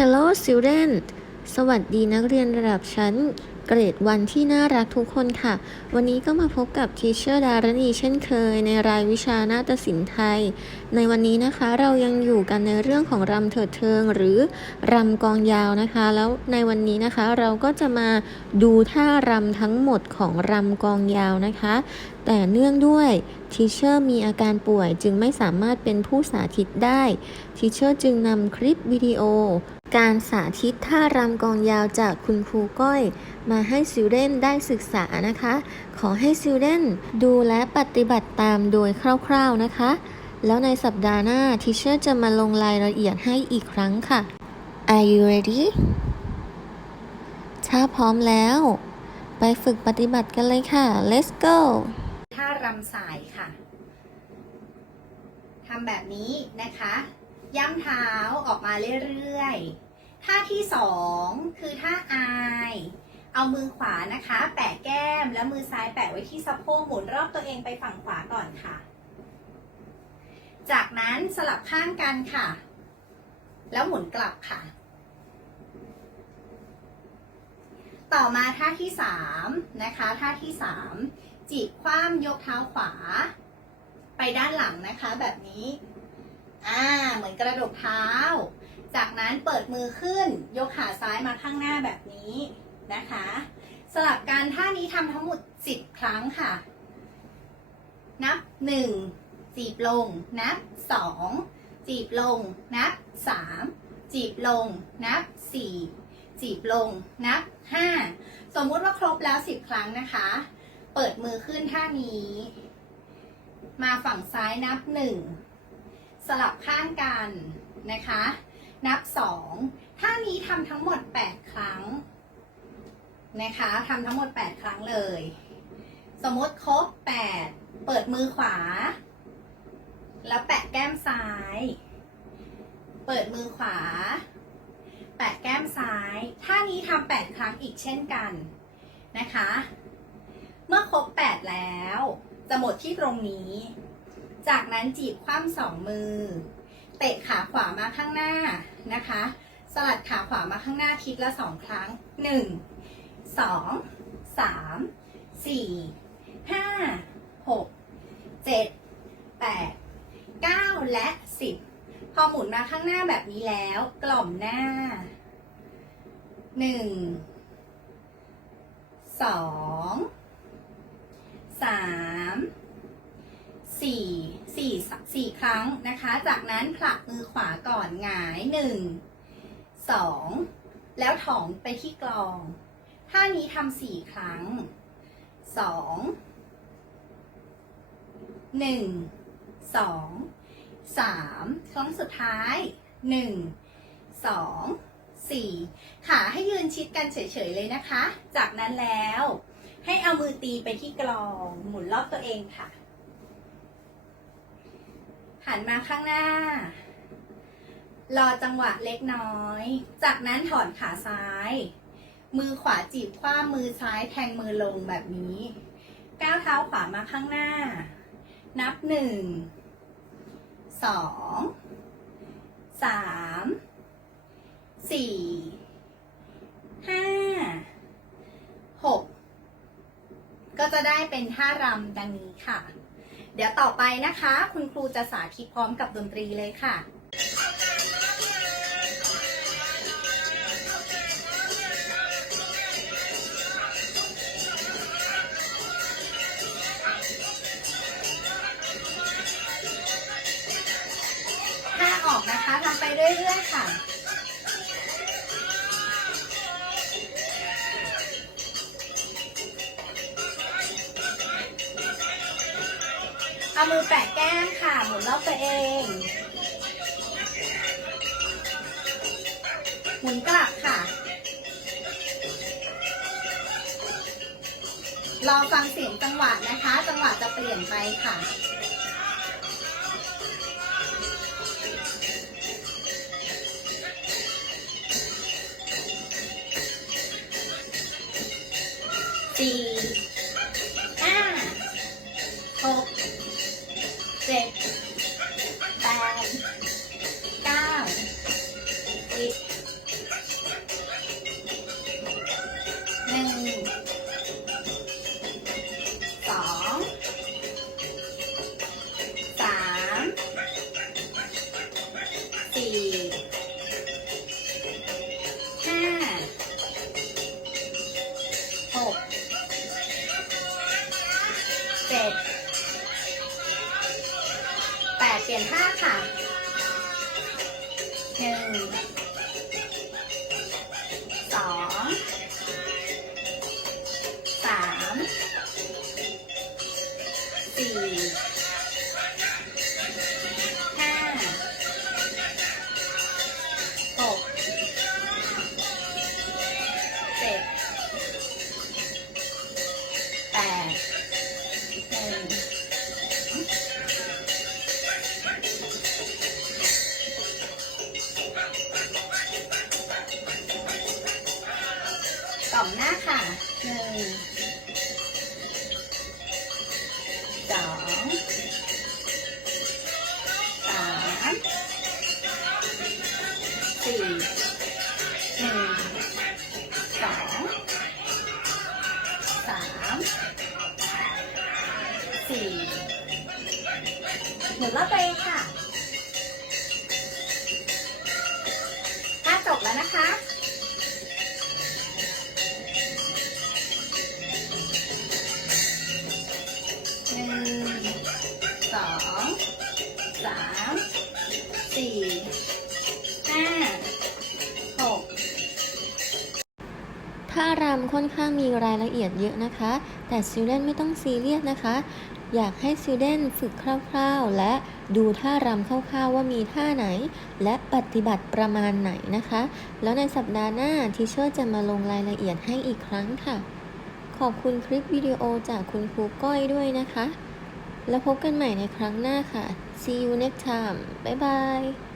Hello student สวัสดีนักเรียนระดับชั้น เกรดวันที่น่ารักทุกคนค่ะ วันนี้ก็มาพบกับทีเชอร์ดารณีเช่นเคย ในรายวิชานาฏศิลป์ไทย ในวันนี้นะคะเรายังอยู่กันในเรื่องของรำเถิดเทิง หรือรำกองยาวนะคะ แล้วในวันนี้นะคะเราก็จะมาดูท่ารำทั้งหมดของรำกองยาวนะคะ แต่เนื่องด้วยทีเชอร์มีอาการป่วยจึงไม่สามารถเป็นผู้สาธิตได้ทีเชอร์จึงนำคลิปวิดีโอ การสาธิตท่ารำกองยาวจากคุณครูก้อย มาให้ซิลเดนได้ศึกษานะคะ ขอให้ซิลเดนดูและปฏิบัติตามโดยคร่าวๆนะคะ แล้วในสัปดาห์หน้าทีเชอร์จะมาลงรายละเอียดให้อีกครั้งค่ะ Are you ready ถ้าพร้อมแล้ว ไปฝึกปฏิบัติกันเลยค่ะ Let's go ท่ารำสายค่ะทำแบบนี้นะคะ ย่ำเท้าออกมาเรื่อยๆ ท่าที่สองคือท่าอายเอามือขวานะคะ แปะแก้มแล้วมือซ้ายแปะไว้ที่สะโพกหมุนรอบตัวเองไปฝั่งขวาก่อนค่ะ จากนั้นสลับข้างกันค่ะ แล้วหมุนกลับค่ะ ต่อมาท่าที่สามนะคะ ท่าที่สามจีบคว่ำยกเท้าขวา ไปด้านหลังนะคะแบบนี้ อ่า เหมือนกระดกเท้า จากนั้นเปิดมือขึ้น ยกขาซ้ายมาข้างหน้าแบบนี้นะคะ สลับกันท่านี้ทำทั้งหมด 10 ครั้งค่ะ นับ 1 จีบลง นับ 2 จีบลง นับ 3 จีบลง นับ 4 จีบลง นับ 5 สมมุติว่าครบแล้ว 10 ครั้งนะคะ เปิดมือขึ้นท่านี้ มาฝั่งซ้ายนับ 1 สลับข้างกันนะคะ นับ 2 ท่านี้ทำทั้งหมด 8 ครั้งนะคะทำทั้งหมด 8 ครั้งเลย สมมติครบ 8 เปิดมือขวา แล้วแปะแก้มซ้าย เปิดมือขวา แปะแก้มซ้าย ท่านี้ทำ8ครั้งอีกเช่นกันนะคะ เมื่อครบ 8 แล้ว จะหมดที่ตรงนี้ จากนั้นจีบคว่ำสองมือ เตะขาขวามาข้างหน้านะคะ สลัดขาขวามาข้างหน้าทิศละสองครั้ง1 2 3 4 5 6 7 8 9แปดเก้าและ10พอหมุนมาข้างหน้าแบบนี้แล้วกล่อมหน้า1สองสาม สี่สี่สี่ครั้งนะคะ จากนั้นผลักมือขวาก่อนหงายหนึ่งสองแล้วถองไปที่กลอง ท่านี้ทำสี่ครั้งสองหนึ่งสองสามครั้งสุดท้ายหนึ่งสองสี่ขาให้ยืนชิดกันเฉยๆเลยนะคะ จากนั้นแล้วให้เอามือตีไปที่กลอง หมุนรอบตัวเองค่ะ หันมาข้างหน้า รอจังหวะเล็กน้อย จากนั้นถอนขาซ้าย มือขวาจีบคว้ามือซ้ายแทงมือลงแบบนี้ ก้าวเท้าขวามาข้างหน้า นับหนึ่ง สอง สาม สี่ ห้า หก ก็จะได้เป็นท่ารำดังนี้ค่ะ เดี๋ยวต่อไปนะคะ คุณครูจะสาธิตพร้อมกับดนตรีเลยค่ะถ้าออกนะคะทำไปเรื่อยๆค่ะ เอามือแปะแก้มค่ะ หมุนรอบตัวเอง หมุนกลับค่ะ รอฟังเสียงจังหวะนะคะ จังหวะจะเปลี่ยนไปค่ะสี่ เปลี่ยนท่าค่ะหนึ่งสองสามสี่ห้าหกเจ็ดแปดหนึ่ง อมหน้าค่ะหนึ่งสองสามสี่หนึ่งสองสามสี่หมุนรอบตัวเองค่ะ ถ้าจบแล้วนะคะ ท่ารำค่อนข้างมีรายละเอียดเยอะนะคะ แต่ซิลเดนไม่ต้องซีเรียสนะคะ อยากให้ซิลเดนฝึกคร่าวๆ และดูท่ารำคร่าวๆ ว่ามีท่าไหน และปฏิบัติประมาณไหนนะคะ แล้วในสัปดาห์หน้าทีเชอร์จะมาลงรายละเอียดให้อีกครั้งค่ะ ขอบคุณคลิปวิดีโอจากคุณครูก้อยด้วยนะคะ แล้วพบกันใหม่ในครั้งหน้าค่ะ see you next time บ๊ายบาย